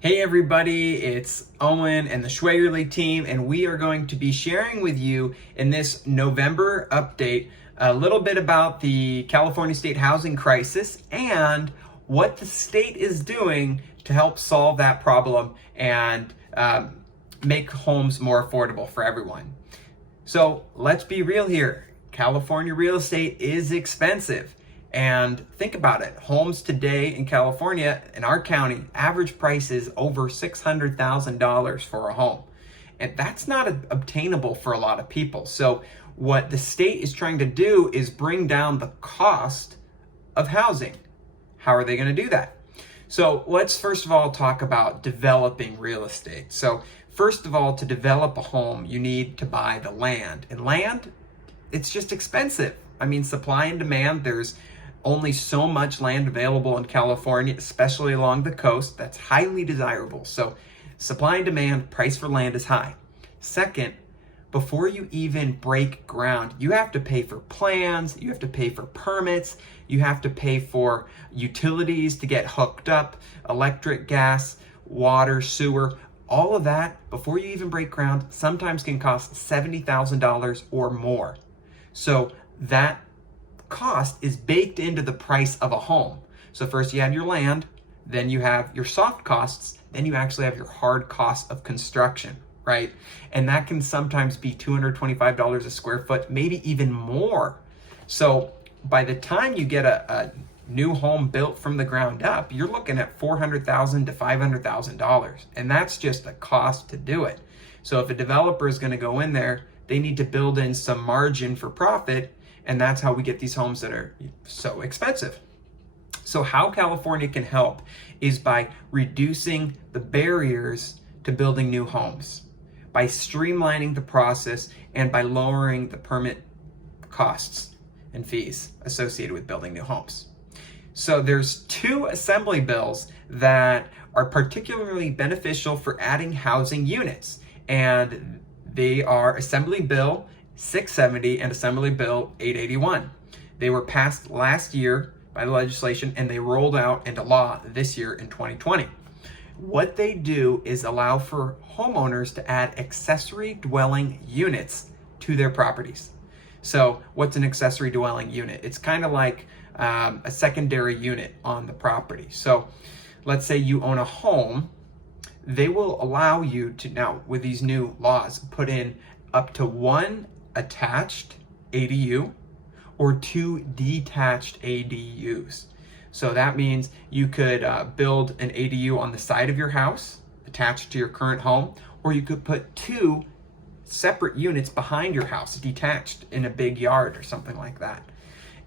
Hey everybody, it's Owen and the Schwagerly team, and we are going to be sharing with you in this November update a little bit about the California state housing crisis and what the state is doing to help solve that problem and make homes more affordable for everyone. So let's be real here. California real estate is expensive. And think about it, homes today in California, in our county, average price is over $600,000 for a home. And that's not obtainable for a lot of people. So what the state is trying to do is bring down the cost of housing. How are they going to do that? So let's first of all talk about developing real estate. So first of all, to develop a home, you need to buy the land. And land, it's just expensive. I mean, supply and demand, there's only so much land available in California, especially along the coast, that's highly desirable. So supply and demand, price for land is high. Second, before you even break ground, you have to pay for plans, you have to pay for permits, you have to pay for utilities to get hooked up, electric, gas, water, sewer. All of that, before you even break ground, sometimes can cost $70,000 or more. So that cost is baked into the price of a home. So first you have your land, then you have your soft costs, then you actually have your hard cost of construction, right? And that can sometimes be $225 a square foot, maybe even more. So by the time you get a new home built from the ground up, you're looking at $400,000 to $500,000. And that's just the cost to do it. So if a developer is going to go in there, they need to build in some margin for profit. And that's how we get these homes that are so expensive. So how California can help is by reducing the barriers to building new homes, by streamlining the process, and by lowering the permit costs and fees associated with building new homes. So there's two assembly bills that are particularly beneficial for adding housing units, and they are Assembly Bill 670 and Assembly Bill 881. They were passed last year by the legislation and they rolled out into law this year in 2020. What they do is allow for homeowners to add accessory dwelling units to their properties. So what's an accessory dwelling unit? It's kind of like a secondary unit on the property. So let's say you own a home. They will allow you to now, with these new laws, put in up to one attached ADU or two detached ADUs. So that means you could build an ADU on the side of your house attached to your current home, or you could put two separate units behind your house detached in a big yard or something like that.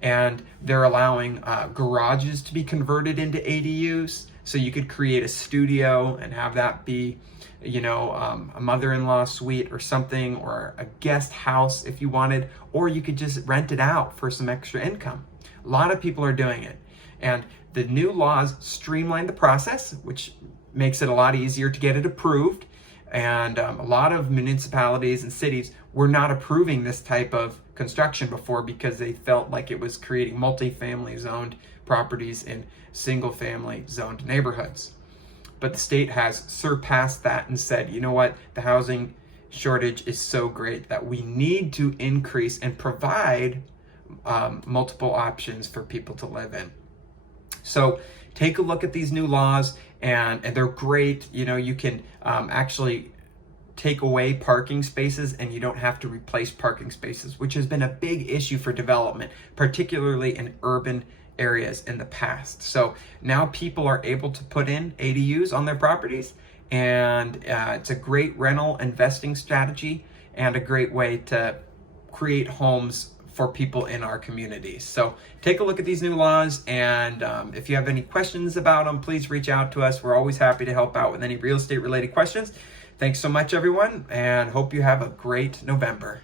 And they're allowing garages to be converted into ADUs. So you could create a studio and have that be, a mother-in-law suite or something, or a guest house if you wanted, or you could just rent it out for some extra income. A lot of people are doing it. And the new laws streamline the process, which makes it a lot easier to get it approved. And a lot of municipalities and cities were not approving this type of construction before because they felt like it was creating multifamily zoned properties in single family zoned neighborhoods. But the state has surpassed that and said, you know what, the housing shortage is so great that we need to increase and provide multiple options for people to live in. So take a look at these new laws, and they're great. You can actually take away parking spaces and you don't have to replace parking spaces, which has been a big issue for development, particularly in urban areas in the past. So now people are able to put in ADUs on their properties, and it's a great rental investing strategy and a great way to create homes for people in our communities. So take a look at these new laws, and if you have any questions about them, please reach out to us. We're always happy to help out with any real estate related questions. Thanks so much, everyone, and hope you have a great November.